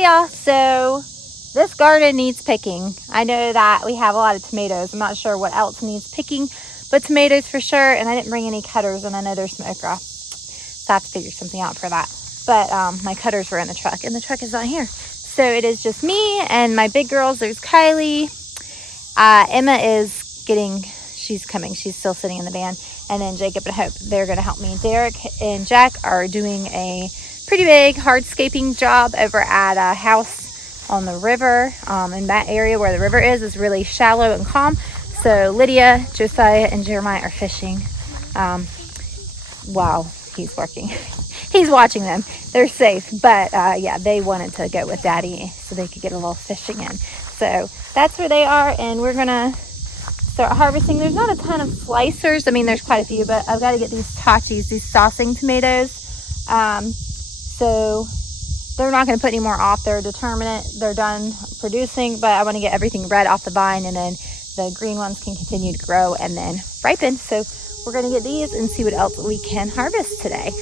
Hey y'all, so this garden needs picking. I know that we have a lot of tomatoes. I'm not sure what else needs picking, but tomatoes for sure. And I didn't bring any cutters, and I know there's some okra, so I have to figure something out for that. But my cutters were in the truck, and the truck is not here. So it is just me and my big girls. There's Kylie. Emma is she's coming. She's still sitting in the van. And then Jacob and Hope, they're going to help me. Derek and Jack are doing a pretty big hardscaping job over at a house on the river. In that area where the river is really shallow and calm. So Lydia, Josiah, and Jeremiah are fishing while he's working. He's watching them. They're safe. But yeah, they wanted to go with Daddy so they could get a little fishing in. So that's where they are, and we're going to start harvesting. There's not a ton of slicers. I mean, there's quite a few, but I've got to get these tachis, these saucing tomatoes. So they're not going to put any more off. They're determinate. They're done producing, but I want to get everything red off the vine, and then the green ones can continue to grow and then ripen. So we're going to get these and see what else we can harvest today.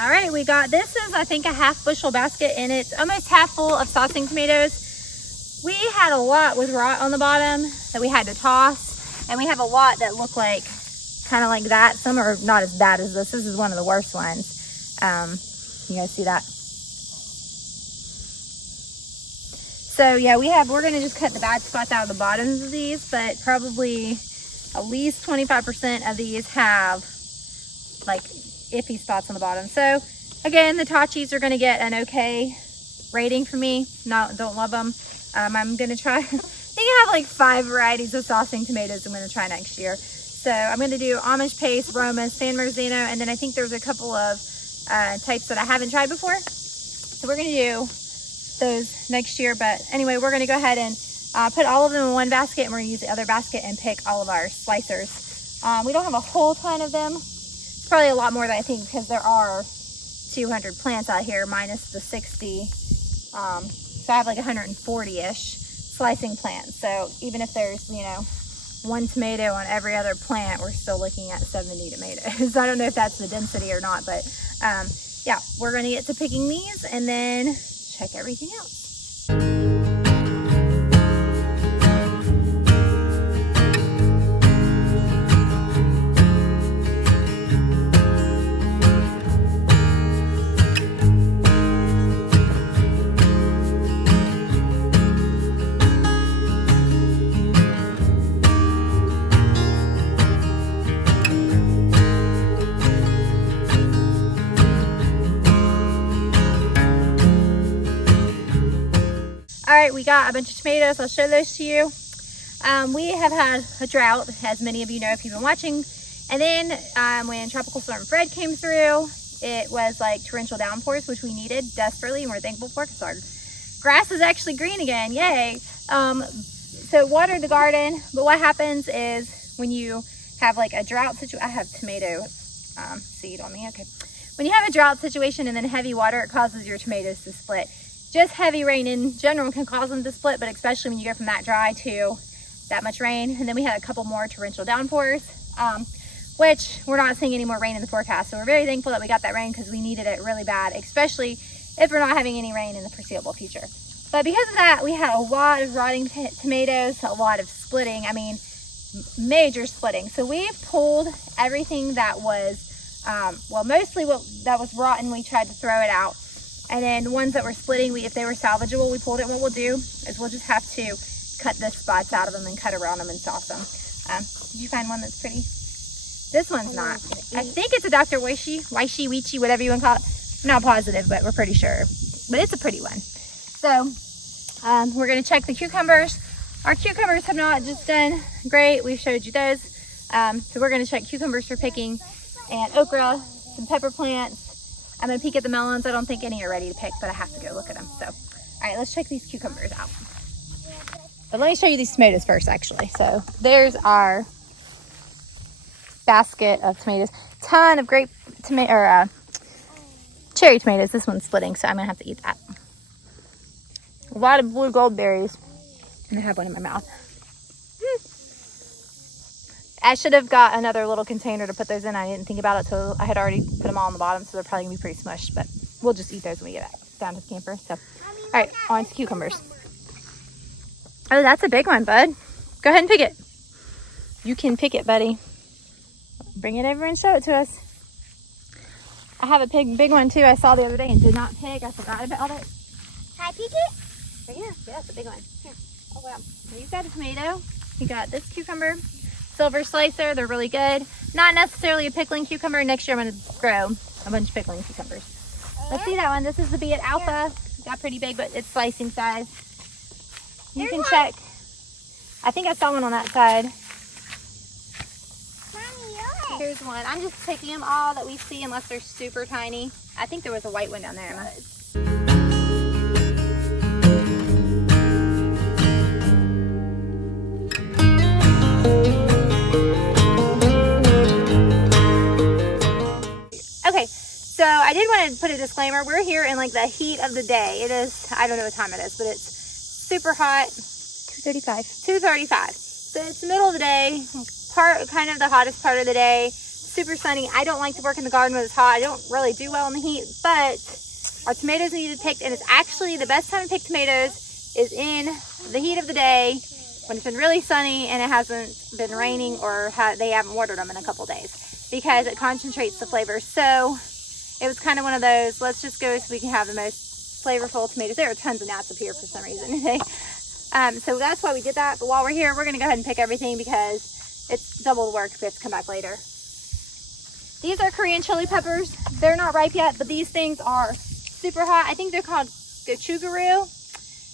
All right, we got, this is I think a half bushel basket, and it's almost half full of saucing tomatoes. We had a lot with rot on the bottom that we had to toss, and we have a lot that look like kind of like that. Some are not as bad as this. This is one of the worst ones. You guys see that? So yeah, we're gonna just cut the bad spots out of the bottoms of these, but probably at least 25% of these have like iffy spots on the bottom. So again, the tachis are going to get an okay rating for me. Don't love them. I'm going to try, I think I have like 5 varieties of saucing tomatoes I'm going to try next year. So I'm going to do Amish Paste, Roma, San Marzano, and then I think there's a couple of types that I haven't tried before. So we're going to do those next year. But anyway, we're going to go ahead and put all of them in one basket, and we're going to use the other basket and pick all of our slicers. We don't have a whole ton of them. Probably a lot more than I think, because there are 200 plants out here minus the 60. So I have like 140-ish slicing plants. So even if there's, you know, 1 tomato on every other plant, we're still looking at 70 tomatoes. I don't know if that's the density or not, but yeah, we're going to get to picking these and then check everything out. All right, we got a bunch of tomatoes. I'll show those to you. We have had a drought, as many of you know if you've been watching. And then when Tropical Storm Fred came through, it was like torrential downpours, which we needed desperately, and we're thankful for, because our grass is actually green again. Yay! So it watered the garden, but what happens is when you have like a drought situation, I have tomato seed on me, okay. When you have a drought situation and then heavy water, it causes your tomatoes to split. Just heavy rain in general can cause them to split, but especially when you go from that dry to that much rain. And then we had a couple more torrential downpours, which we're not seeing any more rain in the forecast. So we're very thankful that we got that rain, because we needed it really bad, especially if we're not having any rain in the foreseeable future. But because of that, we had a lot of rotting tomatoes, a lot of splitting. I mean, major splitting. So we've pulled everything that was, well, mostly that was rotten. We tried to throw it out. And then the ones that were splitting, if they were salvageable, we pulled it. What we'll do is we'll just have to cut the spots out of them and cut around them and sauce them. Did you find one that's pretty? This one's not. I think it's a Dr. Weishi, whatever you want to call it. I'm not positive, but we're pretty sure. But it's a pretty one. So we're going to check the cucumbers. Our cucumbers have not just done great. We've showed you those. So we're going to check cucumbers for picking, and okra, some pepper plants. I'm going to peek at the melons. I don't think any are ready to pick, but I have to go look at them. So, all right, let's check these cucumbers out. But let me show you these tomatoes first, actually. So there's our basket of tomatoes. Ton of grape tomato or cherry tomatoes. This one's splitting, so I'm gonna have to eat that. A lot of blue gold berries, and I have one in my mouth. I should have got another little container to put those in. I didn't think about it, so I had already put them all on the bottom, so they're probably gonna be pretty smushed. But we'll just eat those when we get down to the camper. So, all right, on to cucumbers. Oh, that's a big one, bud. Go ahead and pick it. You can pick it, buddy. Bring it over and show it to us. I have a big one too I saw the other day and did not pick. I forgot about it. Can I pick it? Right here. Yeah, it's a big one. Here. Oh, wow. You've got a tomato. You got this cucumber. Silver slicer. They're really good. Not necessarily a pickling cucumber. Next year I'm going to grow a bunch of pickling cucumbers. Let's see that one. This is the Be It Alpha. Got pretty big, but it's slicing size. You can check. I think I saw one on that side. Here's one. I'm just picking them all that we see unless they're super tiny. I think there was a white one down there, Emma. Okay, so I did want to put a disclaimer. We're here in like the heat of the day. It is, I don't know what time it is, but it's super hot. 2:35. 2:35. So it's the middle of the day. Kind of the hottest part of the day. Super sunny. I don't like to work in the garden when it's hot. I don't really do well in the heat, but our tomatoes need to be picked, and it's actually the best time to pick tomatoes is in the heat of the day when it's been really sunny and it hasn't been raining or they haven't watered them in a couple days, because it concentrates the flavor. So it was kind of one of those, let's just go so we can have the most flavorful tomatoes. There are tons of gnats up here for some reason today. So that's why we did that. But while we're here, we're going to go ahead and pick everything because it's double the work if we have to come back later. These are Korean chili peppers. They're not ripe yet, but these things are super hot. I think they're called gochugaru,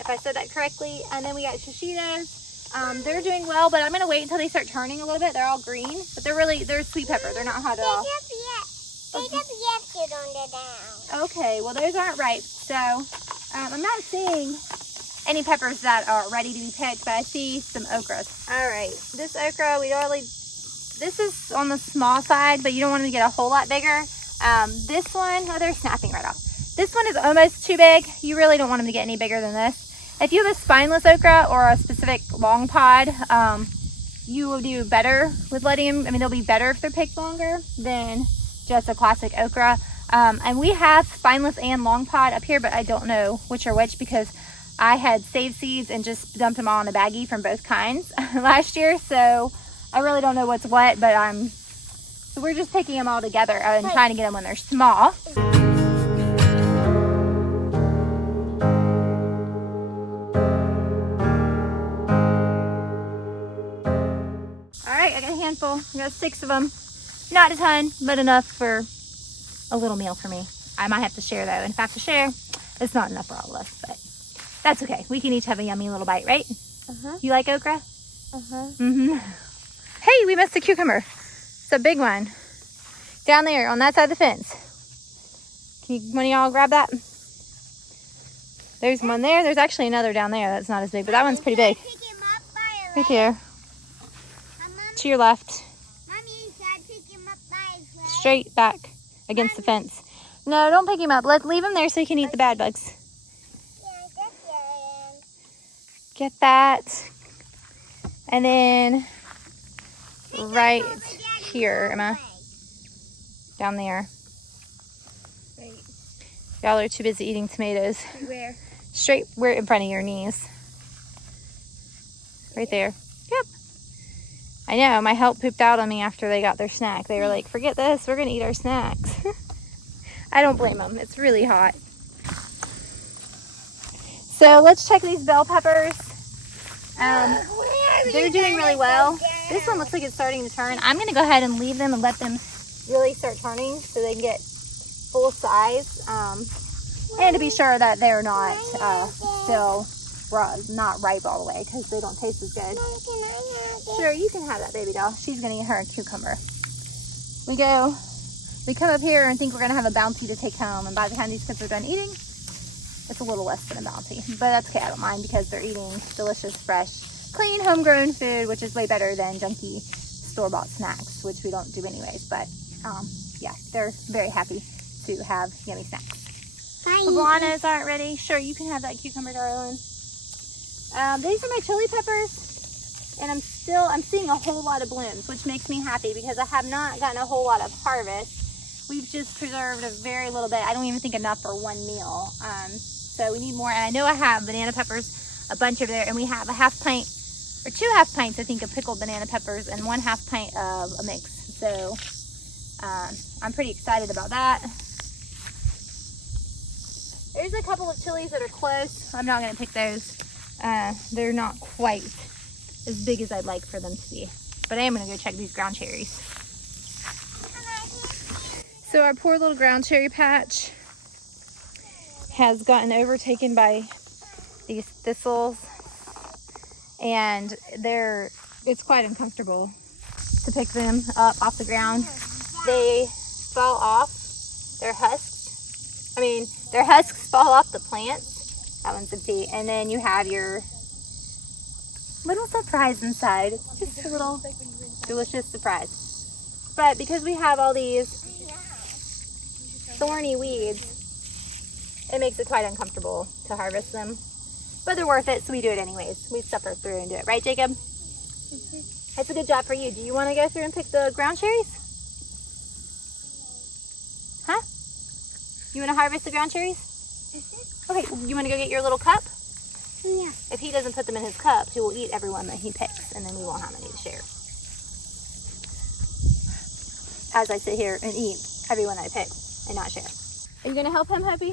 if I said that correctly. And then we got shishitas. They're doing well, but I'm going to wait until they start turning a little bit. They're all green, but they're sweet pepper. They're not hot at all. Okay, well those aren't ripe. So I'm not seeing any peppers that are ready to be picked, but I see some okras. All right, this okra, this is on the small side, but you don't want to get a whole lot bigger. This one, oh, they're snapping right off. This one is almost too big. You really don't want them to get any bigger than this. If you have a spineless okra or a specific long pod, you will do better with letting them, they'll be better if they're picked longer than just a classic okra. And we have spineless and long pod up here, but I don't know which are which because I had saved seeds and just dumped them all in a baggie from both kinds last year. So I really don't know what's what, but so we're just picking them all together and trying to get them when they're small. All right, I got a handful. I got 6 of them. Not a ton, but enough for a little meal for me. I might have to share though, and if I have to share, it's not enough for all of us, but that's okay. We can each have a yummy little bite, right? You like okra? Hey, we missed a cucumber. It's a big one. Down there on that side of the fence. Can one of y'all grab that? There's one there. There's actually another down there that's not as big, but that one's pretty big. Right there. To your left. Straight back against the fence. No, don't pick him up. Leave him there so you can eat the bad bugs. Get that. And then right here, Emma. Down there. Y'all are too busy eating tomatoes. Where? Straight where in front of your knees. Right there. Yep. I know, my help pooped out on me after they got their snack. They were like, forget this, we're gonna eat our snacks. I don't blame them, it's really hot. So let's check these bell peppers. They're doing really well. This one looks like it's starting to turn. I'm gonna go ahead and leave them and let them really start turning so they can get full size. And to be sure that they're not still not ripe all the way because they don't taste as good. Sure, you can have that, baby doll. She's gonna eat her a cucumber. We come up here and think we're gonna have a bounty to take home, and by the time these kids are done eating, It's a little less than a bounty, but that's okay. I don't mind because they're eating delicious, fresh, clean, homegrown food, which is way better than junky store-bought snacks, which we don't do anyways. But yeah, they're very happy to have yummy snacks. Poblanos aren't ready. Sure, you can have that cucumber, darling. These are my chili peppers, and I'm seeing a whole lot of blooms, which makes me happy because I have not gotten a whole lot of harvest. We've just preserved a very little bit. I don't even think enough for one meal. So we need more, and I know I have banana peppers, a bunch over there, and we have a half pint, or 2 half pints, I think, of pickled banana peppers, and 1 half pint of a mix. So I'm pretty excited about that. There's a couple of chilies that are close. I'm not gonna pick those. They're not quite as big as I'd like for them to be, but I am gonna go check these ground cherries. So our poor little ground cherry patch has gotten overtaken by these thistles, and it's quite uncomfortable to pick them up off the ground. They fall off their husks. Their husks fall off the plants. That one's empty. And then you have your little surprise inside. Just a little delicious surprise. But because we have all these thorny weeds, it makes it quite uncomfortable to harvest them. But they're worth it, so we do it anyways. We suffer through and do it. Right, Jacob? That's a good job for you. Do you want to go through and pick the ground cherries? Huh? You want to harvest the ground cherries? Okay, you want to go get your little cup? Yeah. If he doesn't put them in his cup, he will eat every one that he picks, and then we won't have any to share. As I sit here and eat every one I pick and not share. Are you going to help him, Hoppy?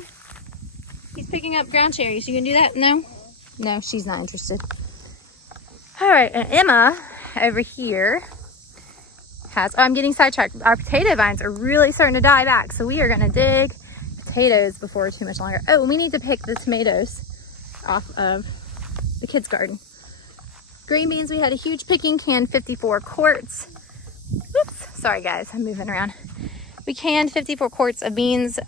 He's picking up ground cherries. You going to do that? No? No, she's not interested. All right, and Emma over here I'm getting sidetracked. Our potato vines are really starting to die back, so we are going to dig potatoes before too much longer. Oh, and we need to pick the tomatoes off of the kids' garden. Green beans, we had a huge picking, canned 54 quarts. Oops, sorry guys, I'm moving around. We canned 54 quarts of beans.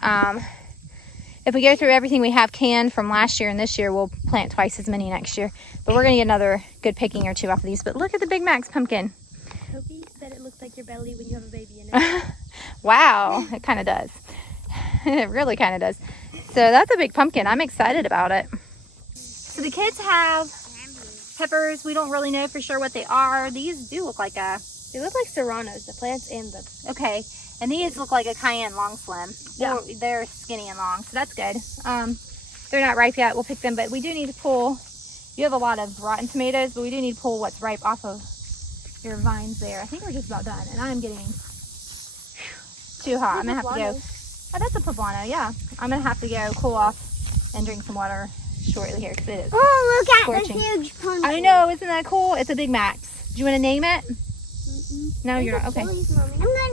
If we go through everything we have canned from last year and this year, we'll plant twice as many next year. But we're gonna get another good picking or 2 off of these. But look at the Big Mac's pumpkin. Toby said it looks like your belly when you have a baby in it. Wow, it kind of does. It really kind of does. So that's a big pumpkin. I'm excited about it. So the kids have peppers. We don't really know for sure what they are. These do look like they look like serranos, the plants and the... Okay, and these look like a cayenne long slim. Yeah. They're skinny and long, so that's good. They're not ripe yet. We'll pick them, but we do need to pull. You have a lot of rotten tomatoes, but we do need to pull what's ripe off of your vines there. I think we're just about done, and I'm getting too hot. I'm gonna have to go. Oh, that's a poblano, yeah. I'm gonna have to go cool off and drink some water shortly here because it is. Oh, look at scorching. the huge pumpkin. I know, isn't that cool? It's a Big Mac's. Do you want to name it? No, you're not. Okay. I'm gonna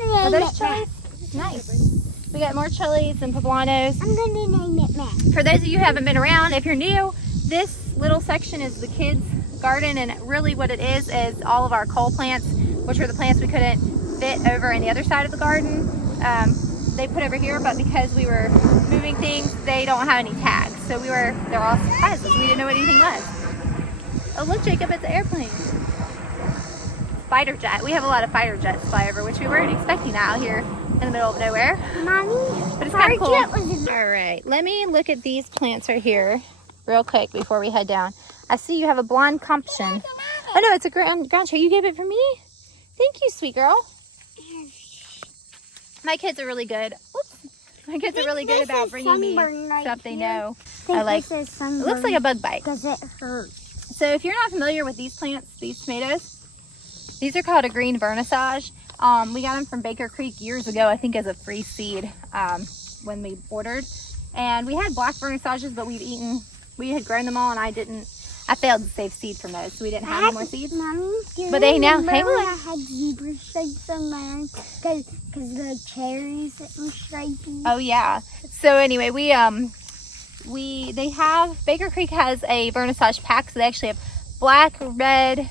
name it Mac. Nice. We got more chilies and poblanos. I'm gonna name it Mac. For those of you who haven't been around, if you're new, this little section is the kids' garden, and really what it is all of our cole plants, which are the plants we couldn't fit over in the other side of the garden. They put over here, but because we were moving things, they don't have any tags. So they're all surprises. We didn't know what anything was. Oh look, Jacob, it's an airplane. Fighter jet. We have a lot of fighter jets fly over, which we weren't expecting out here in the middle of nowhere. Mommy, but it's kind of cool. All right, let me look at these plants right here real quick before we head down. I see you have a blonde comption. Oh no, it's a ground cherry. You gave it for me? Thank you, sweet girl. My kids are really good. Oops. My kids are really good about bringing me stuff they know I like. It looks like a bug bite. Does it hurt? So if you're not familiar with these plants, these tomatoes, these are called a green vernissage. We got them from Baker Creek years ago, I think as a free seed when we ordered. And we had black vernissages, but we had grown them all, and I failed to save seed from those, so we didn't have any more seeds. Mommy, but they now, hey, I had zebra stripes on mine because the cherries were stripy. Oh yeah. So anyway, Baker Creek has a vernissage pack, so they actually have black, red,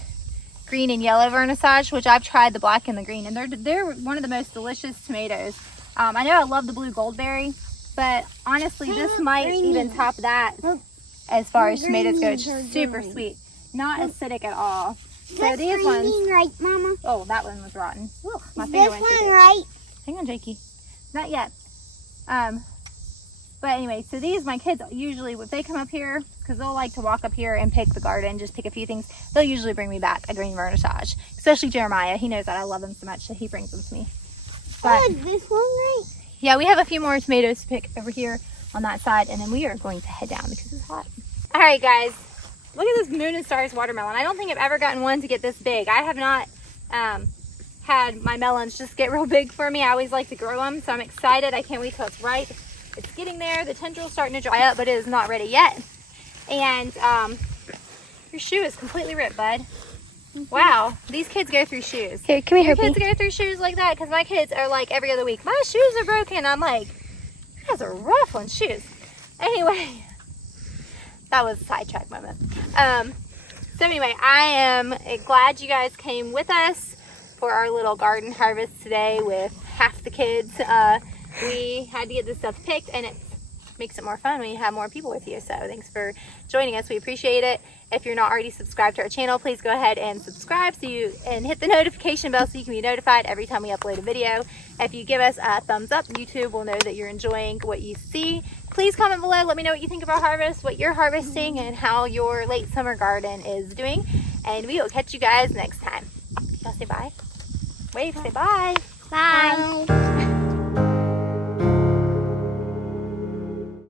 green, and yellow vernissage, which I've tried the black and the green, and they're one of the most delicious tomatoes. I know I love the blue goldberry, But honestly, this might even top that as far as tomatoes go. It's super sweet. Not acidic at all. So these ones, right, Mama? oh, that one was rotten. Ooh, my Is finger this went through one it. right? Hang on, Jakey. Not yet. But anyway, so these, my kids usually, if they come up here, because they'll like to walk up here and pick the garden, just pick a few things, they'll usually bring me back a green vernissage. Especially Jeremiah. He knows that I love them so much that he brings them to me. But, Oh, is this one right? yeah, we have a few more tomatoes to pick over here on that side, and then we are going to head down because it's hot. All right, guys. Look at this Moon and Stars watermelon. I don't think I've ever gotten one to get this big. I have not had my melons just get real big for me. I always like to grow them, so I'm excited. I can't wait till it's ripe. It's getting there. The tendril's starting to dry up, but it is not ready yet. And your shoe is completely ripped, bud. Wow, these kids go through shoes. Here, come here, Your kids go through shoes like that? Because my kids are like every other week, my shoes are broken. I'm like, you guys are rough on shoes. Anyway, that was a sidetrack moment. So anyway, I am glad you guys came with us for our little garden harvest today with half the kids. We had to get this stuff picked, and it makes it more fun when you have more people with you. So thanks for joining us. We appreciate it. If you're not already subscribed to our channel, please go ahead and subscribe and hit the notification bell so you can be notified every time we upload a video. If you give us a thumbs up, YouTube will know that you're enjoying what you see. Please comment below. Let me know what you think of our harvest, what you're harvesting, and how your late summer garden is doing. And we will catch you guys next time. Y'all say bye. Wave, say bye. Bye.